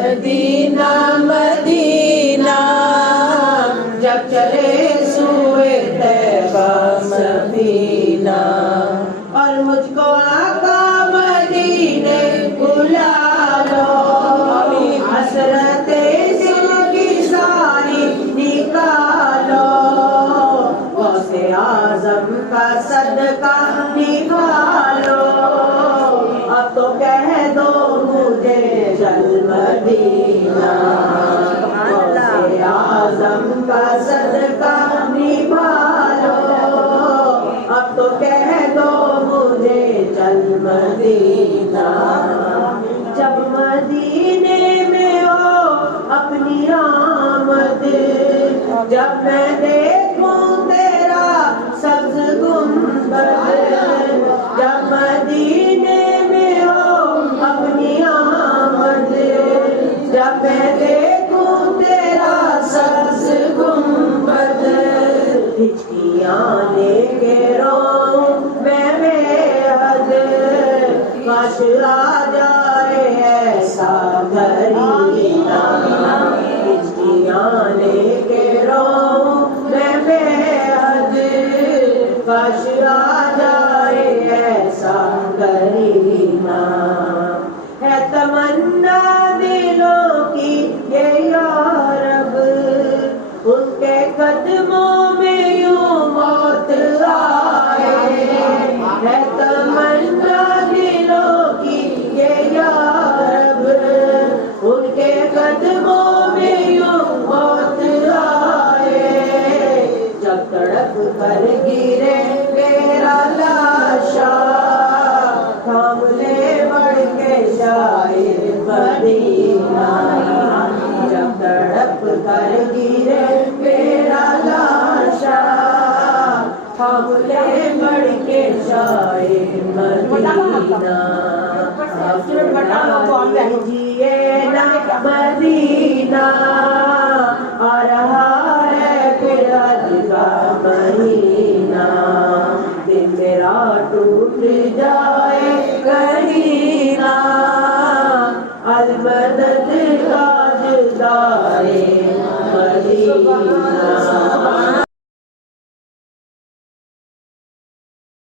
Medina Medina जब चले सुए तैबा सफीना, और मुझको आका मदीने बुला लो, हसरते की सारी निकालो, गौसे आजम का सदका निकालो, अब तो कह दो मुझे चल मदीना, गौसे आजम का सदका निकालो, अब तो कह दो मुझे चल मदीना। जब मदीने में हो अपनी आमद, जब मैं देखूं तेरा सब्ज गुंबद, जब मदीने में हो अपनी आमद, जब मैं देखूं तेरा सब्ज गुंबद, हिचकियां लेके रोऊं मैं बेहद, काश आ जाए ऐसा मदीना, हिचकियां लेके रोऊं मैं बेहद, काश आ जाए ऐसा करीना। है तमन्ना दिलों की ये या रब, उनके कदमों में यूं मौत आए, है तमन्ना दिलों की ये या रब, उनके कदमों में यूं मौत आए, जब तड़प कर गिरे मेरा लाशा, थाम ले बढ़ के शायर मदीना, जब तड़प कर गिरे मेरा लाशा, थाम ले बढ़ के शायर मदीना, जिए ना मदीना, आ रहा है फिर हज का महीना, दिल मेरा टूट जाए कहीं ना, अल मदद का जुदाए मदीना।